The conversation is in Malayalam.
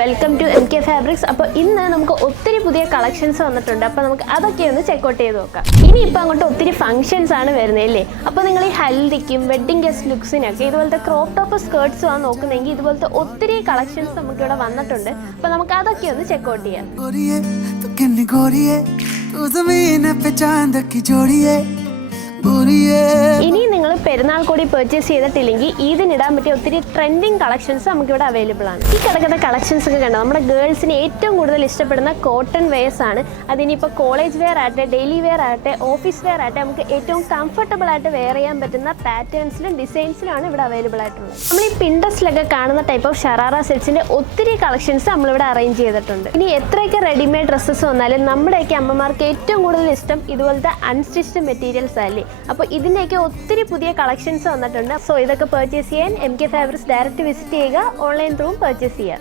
Welcome to MK fabrics. അപ്പോൾ ഇന്ന് നമുക്ക് ഒത്തിരി പുതിയ കളക്ഷൻസ് വന്നിട്ടുണ്ട്. അപ്പോൾ നമുക്ക് അതൊക്കെ ഒന്ന് ചെക്കൗട്ട് ചെയ്ത് നോക്കാം. ഇനിയിപ്പോൾ അങ്ങോട്ട് ഒത്തിരി ഫംഗ്ഷൻസ് ആണ് വരുന്നത് അല്ലേ. അപ്പോൾ നിങ്ങൾ ഈ ഹൽദിക്കും വെഡ്ഡിങ് ഗസ്റ്റ് ലുക്സിനൊക്കെ ഇതുപോലത്തെ ക്രോപ്പ് ടോപ്പ് സ്കേർട്ട്സ് ആണ് നോക്കുന്നതെങ്കിൽ ഇതുപോലത്തെ ഒത്തിരി കളക്ഷൻസ് നമുക്കിവിടെ വന്നിട്ടുണ്ട്. അപ്പോൾ നമുക്ക് അതൊക്കെ ഒന്ന് ചെക്കൗട്ട് ചെയ്യാം. ഇനി നിങ്ങൾ പെരുന്നാൾ കൂടി പർച്ചേസ് ചെയ്തിട്ടില്ലെങ്കിൽ ഇതിനിടാൻ പറ്റിയ ഒത്തിരി ട്രെൻഡിങ് കളക്ഷൻസ് നമുക്കിവിടെ അവൈലബിൾ ആണ്. ഈ കിടക്കുന്ന കളക്ഷൻസ് ഒക്കെ കണ്ടോ, നമ്മുടെ ഗേൾസിന് ഏറ്റവും കൂടുതൽ ഇഷ്ടപ്പെടുന്ന കോട്ടൺ വെയർസ് ആണ്. അതിനിപ്പോൾ കോളേജ് വെയർ ആകട്ടെ, ഡെയിലി വെയർ ആകട്ടെ, ഓഫീസ് വെയർ ആകട്ടെ, നമുക്ക് ഏറ്റവും കംഫർട്ടബിൾ ആയിട്ട് വെയർ ചെയ്യാൻ പറ്റുന്ന പാറ്റേൺസിലും ഡിസൈൻസിലാണ് ഇവിടെ അവൈലബിൾ ആയിട്ടുള്ളത്. നമ്മൾ ഈ പിൻട്രസ്റ്റിലൊക്കെ കാണുന്ന ടൈപ്പ് ഓഫ് ഷറാറ സെറ്റ്സിന്റെ ഒത്തിരി കളക്ഷൻസ് നമ്മളിവിടെ അറേഞ്ച് ചെയ്തിട്ടുണ്ട്. ഇനി എത്രയൊക്കെ റെഡിമെയ്ഡ് ഡ്രസ്സസ് വന്നാലും നമ്മുടെയൊക്കെ അമ്മമാർക്ക് ഏറ്റവും കൂടുതൽ ഇഷ്ടം ഇതുപോലത്തെ അൺസ്റ്റിച്ച്ഡ് മെറ്റീരിയൽസ് അല്ലേ. അപ്പോൾ ഇതിൻ്റെയൊക്കെ ഒത്തിരി പുതിയ കളക്ഷൻസ് വന്നിട്ടുണ്ട്. സോ ഇതൊക്കെ പർച്ചേസ് ചെയ്യാൻ MK ഫാബ്രിക്സ് ഡയറക്റ്റ് വിസിറ്റ് ചെയ്യുക, ഓൺലൈൻ ത്രൂവും പർച്ചേസ് ചെയ്യുക.